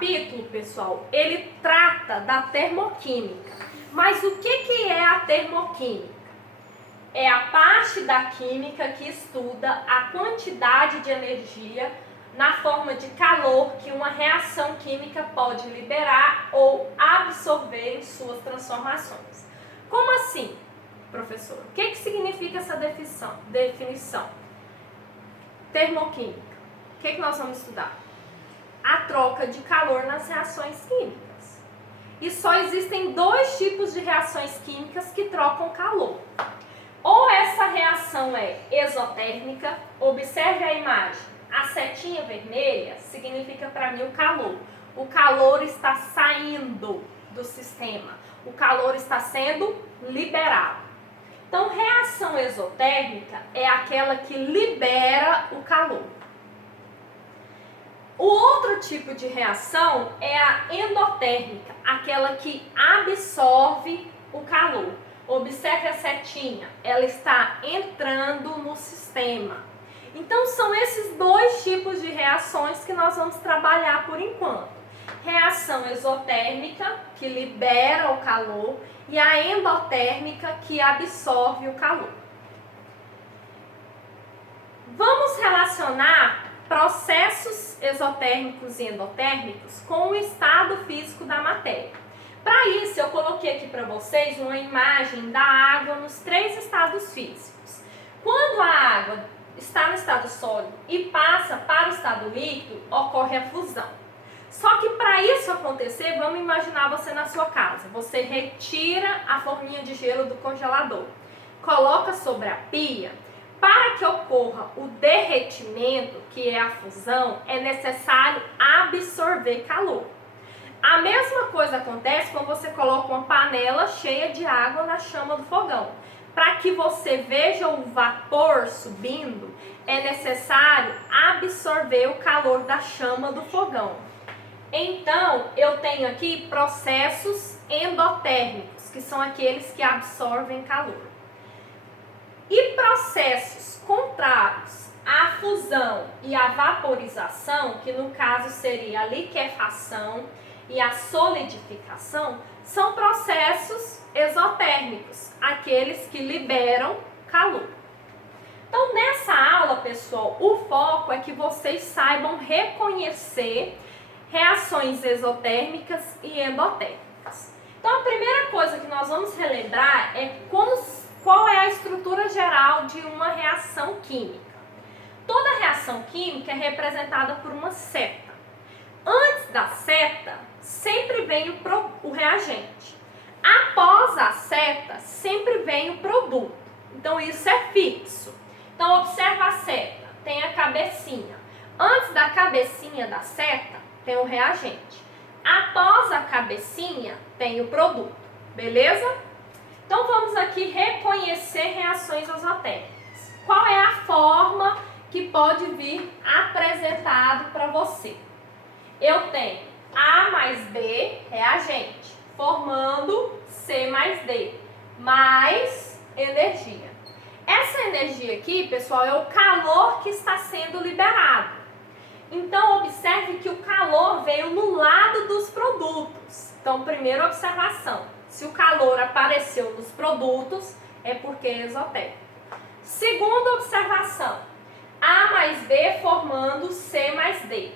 capítulo, pessoal, ele trata da termoquímica. Mas o que é a termoquímica? É a parte da química que estuda a quantidade de energia na forma de calor que uma reação química pode liberar ou absorver em suas transformações. Como assim, professor? O que significa essa definição? Termoquímica. O que nós vamos estudar? A troca de calor nas reações químicas. E só existem dois tipos de reações químicas que trocam calor. Ou essa reação é exotérmica, observe a imagem, a setinha vermelha significa para mim o calor. O calor está saindo do sistema, o calor está sendo liberado. Então, reação exotérmica é aquela que libera o calor. O outro tipo de reação é a endotérmica, aquela que absorve o calor. Observe a setinha, ela está entrando no sistema. Então, são esses dois tipos de reações que nós vamos trabalhar por enquanto. Reação exotérmica, que libera o calor, e a endotérmica, que absorve o calor. Vamos relacionar processos exotérmicos e endotérmicos com o estado físico da matéria. Para isso, eu coloquei aqui para vocês uma imagem da água nos três estados físicos. Quando a água está no estado sólido e passa para o estado líquido, ocorre a fusão. Só que para isso acontecer, vamos imaginar você na sua casa. Você retira a forminha de gelo do congelador, coloca sobre a pia. Para que ocorra o derretimento, que é a fusão, é necessário absorver calor. A mesma coisa acontece quando você coloca uma panela cheia de água na chama do fogão. Para que você veja o vapor subindo, é necessário absorver o calor da chama do fogão. Então, eu tenho aqui processos endotérmicos, que são aqueles que absorvem calor. E processos contrários à fusão e à vaporização, que no caso seria a liquefação e a solidificação, são processos exotérmicos, aqueles que liberam calor. Então, nessa aula, pessoal, o foco é que vocês saibam reconhecer reações exotérmicas e endotérmicas. Então, a primeira coisa que nós vamos relembrar é qual é a estrutura geral de uma reação química. Toda reação química é representada por uma seta. Antes da seta, sempre vem o reagente. Após a seta, sempre vem o produto. Então, isso é fixo. Então, observa a seta, tem a cabecinha. Antes da cabecinha da seta, tem o reagente. Após a cabecinha, tem o produto. Beleza? Então, vamos aqui reconhecer reações exotérmicas. Qual é a forma que pode vir apresentado para você? Eu tenho A mais B, reagente, formando C mais D, mais energia. Essa energia aqui, pessoal, é o calor que está sendo liberado. Então, observe que o calor veio no lado dos produtos. Então, primeira observação. Se o calor apareceu nos produtos, é porque é exotérmico. Segunda observação. A mais B formando C mais D.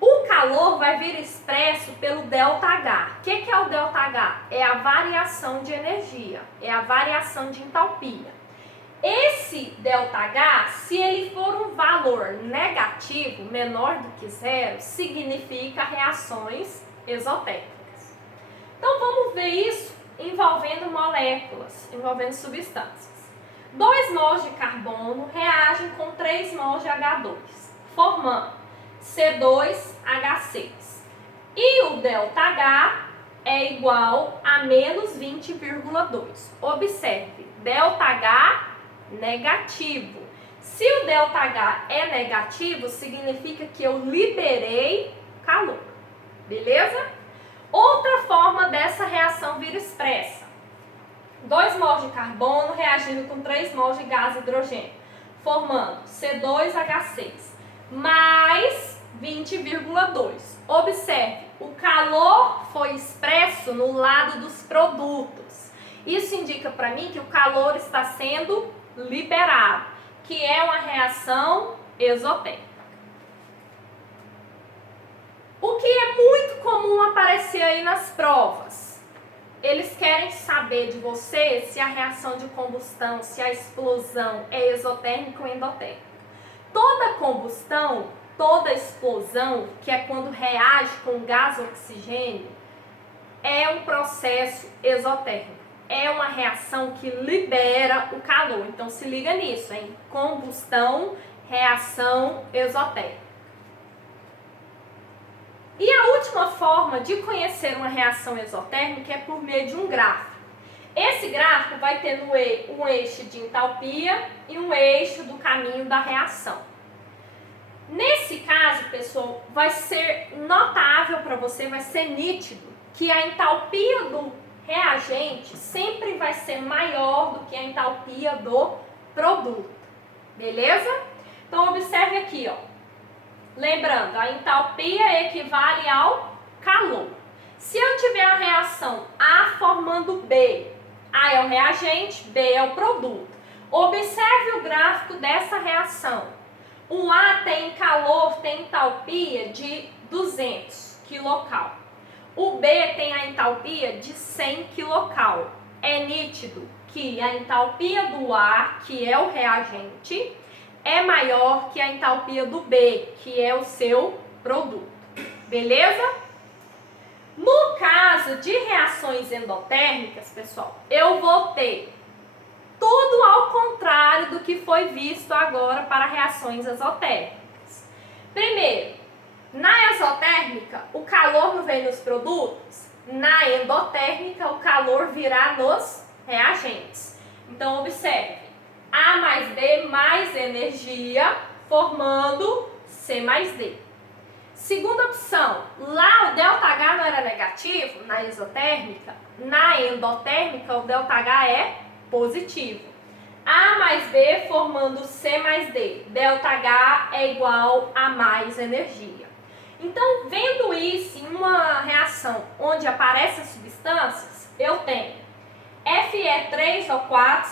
O calor vai vir expresso pelo ΔH. O que é o ΔH? É a variação de energia, é a variação de entalpia. Esse ΔH, se ele for um valor negativo, menor do que zero, significa reações exotérmicas. Então, vamos ver isso envolvendo moléculas, envolvendo substâncias. 2 mols de carbono reagem com 3 mols de H2, formando C2H6. E o ΔH é igual a menos 20,2. Observe, ΔH negativo. Se o ΔH é negativo, significa que eu liberei calor. Beleza? Outra forma dessa reação vir expressa. 2 mols de carbono reagindo com 3 mols de gás hidrogênio, formando C2H6, mais 20,2. Observe, o calor foi expresso no lado dos produtos. Isso indica para mim que o calor está sendo liberado, que é uma reação exotérmica. O que é muito comum aparecer aí nas provas. Eles querem saber de você se a reação de combustão, se a explosão é exotérmica ou endotérmica. Toda combustão, toda explosão, que é quando reage com gás oxigênio, é um processo exotérmico. É uma reação que libera o calor. Então se liga nisso, hein? Combustão, reação exotérmica. E a última forma de conhecer uma reação exotérmica é por meio de um gráfico. Esse gráfico vai ter um eixo de entalpia e um eixo do caminho da reação. Nesse caso, pessoal, vai ser notável para você, vai ser nítido, que a entalpia do reagente sempre vai ser maior do que a entalpia do produto. Beleza? Então, observe aqui, ó. Lembrando, a entalpia equivale ao calor. Se eu tiver a reação A formando B, A é o reagente, B é o produto. Observe o gráfico dessa reação. O A tem calor, tem entalpia de 200 kcal. O B tem a entalpia de 100 kcal. É nítido que a entalpia do A, que é o reagente, é maior que a entalpia do B, que é o seu produto. Beleza? No caso de reações endotérmicas, pessoal, eu vou ter tudo ao contrário do que foi visto agora para reações exotérmicas. Primeiro, na exotérmica, o calor não vem nos produtos. Na endotérmica, o calor virá nos reagentes. Então, observe. A mais D mais energia, formando C mais D. Segunda opção, lá o ΔH não era negativo, na exotérmica. Na endotérmica, o ΔH é positivo. A mais B formando C mais D. ΔH é igual a mais energia. Então, vendo isso em uma reação onde aparecem substâncias, eu tenho Fe3O4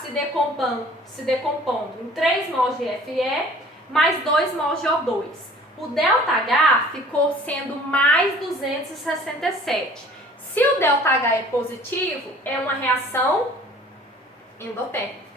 se decompondo em 3 mols de Fe mais 2 mols de O2. O ΔH ficou sendo mais 267. Se o ΔH é positivo, é uma reação endotérmica.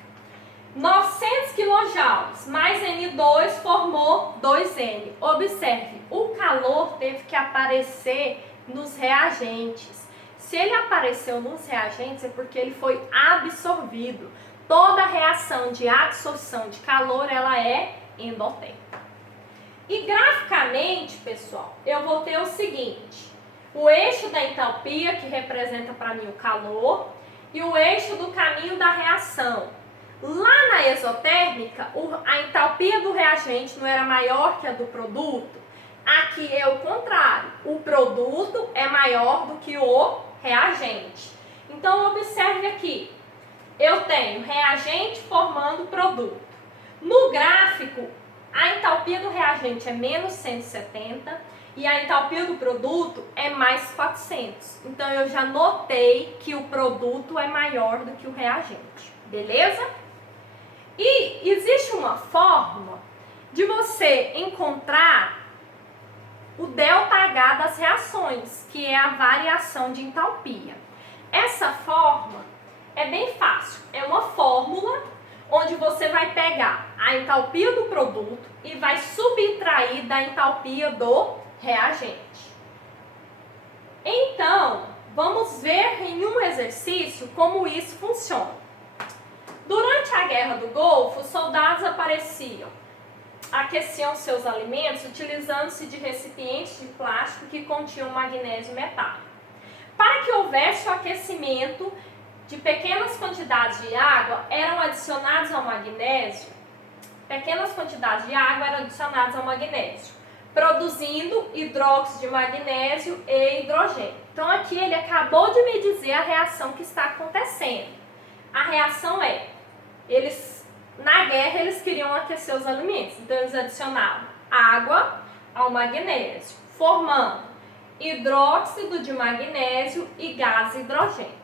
900 kJ mais N2 formou 2N. Observe, o calor teve que aparecer nos reagentes. Se ele apareceu nos reagentes é porque ele foi absorvido. Toda reação de absorção de calor, ela é endotérmica. E graficamente, pessoal, eu vou ter o seguinte. O eixo da entalpia, que representa para mim o calor, e o eixo do caminho da reação. Lá na exotérmica, a entalpia do reagente não era maior que a do produto. Aqui é o contrário. O produto é maior do que o reagente. Então, observe aqui. Eu tenho reagente formando produto. No gráfico, a entalpia do reagente é menos 170 e a entalpia do produto é mais 400. Então, eu já notei que o produto é maior do que o reagente. Beleza? E existe uma forma de você encontrar o ΔH das reações, que é a variação de entalpia. Essa forma é bem fácil. É uma fórmula onde você vai pegar a entalpia do produto e vai subtrair da entalpia do reagente. Então, vamos ver em um exercício como isso funciona. Durante a Guerra do Golfo, os soldados aqueciam seus alimentos utilizando-se de recipientes de plástico que continham magnésio metálico. Para que houvesse o aquecimento de pequenas quantidades de água, eram adicionados ao magnésio, produzindo hidróxido de magnésio e hidrogênio. Então aqui ele acabou de me dizer a reação que está acontecendo. A reação é, na guerra eles queriam aquecer os alimentos, então eles adicionavam água ao magnésio, formando hidróxido de magnésio e gás hidrogênio.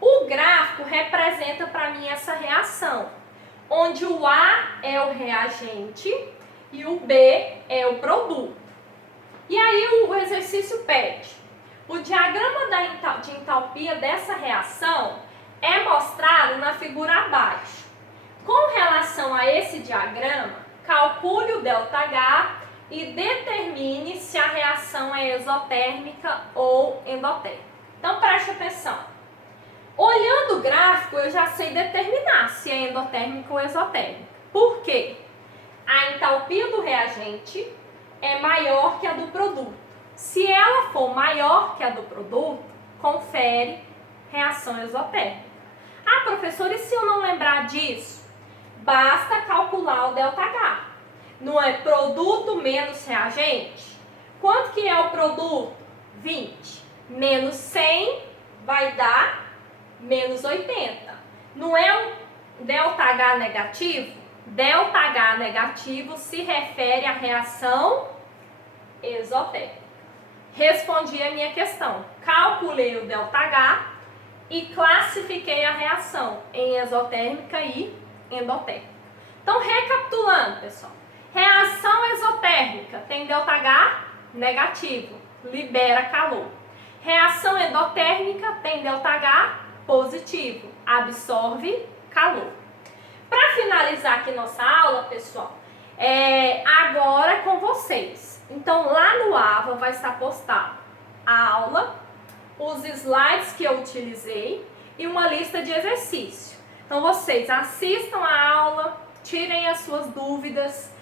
O gráfico representa para mim essa reação, onde o A é o reagente e o B é o produto. E aí o exercício pede: o diagrama de entalpia dessa reação é mostrado na figura abaixo. Com relação a esse diagrama, calcule o ΔH e determine se a reação é exotérmica ou endotérmica. Então preste atenção. Olhando o gráfico, eu já sei determinar se é endotérmica ou exotérmica. Por quê? A entalpia do reagente é maior que a do produto. Se ela for maior que a do produto, confere reação exotérmica. Ah, professor, e se eu não lembrar disso? Basta calcular o ΔH. Não é produto menos reagente? Quanto que é o produto? 20. Menos 100 vai dar menos 80. Não é um ΔH negativo? ΔH negativo se refere à reação exotérmica. Respondi a minha questão. Calculei o ΔH e classifiquei a reação em exotérmica e endotérmica. Então, recapitulando, pessoal. Reação exotérmica tem ΔH negativo, libera calor. Reação endotérmica tem ΔH positivo, absorve calor. Para finalizar aqui nossa aula, pessoal, agora é com vocês. Então, lá no AVA vai estar postado a aula, os slides que eu utilizei e uma lista de exercícios. Então, vocês assistam a aula, tirem as suas dúvidas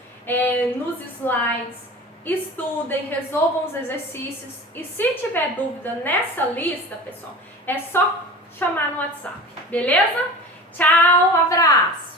nos slides, estudem, resolvam os exercícios. E se tiver dúvida nessa lista, pessoal, é só chamar no WhatsApp, beleza? Tchau, abraço!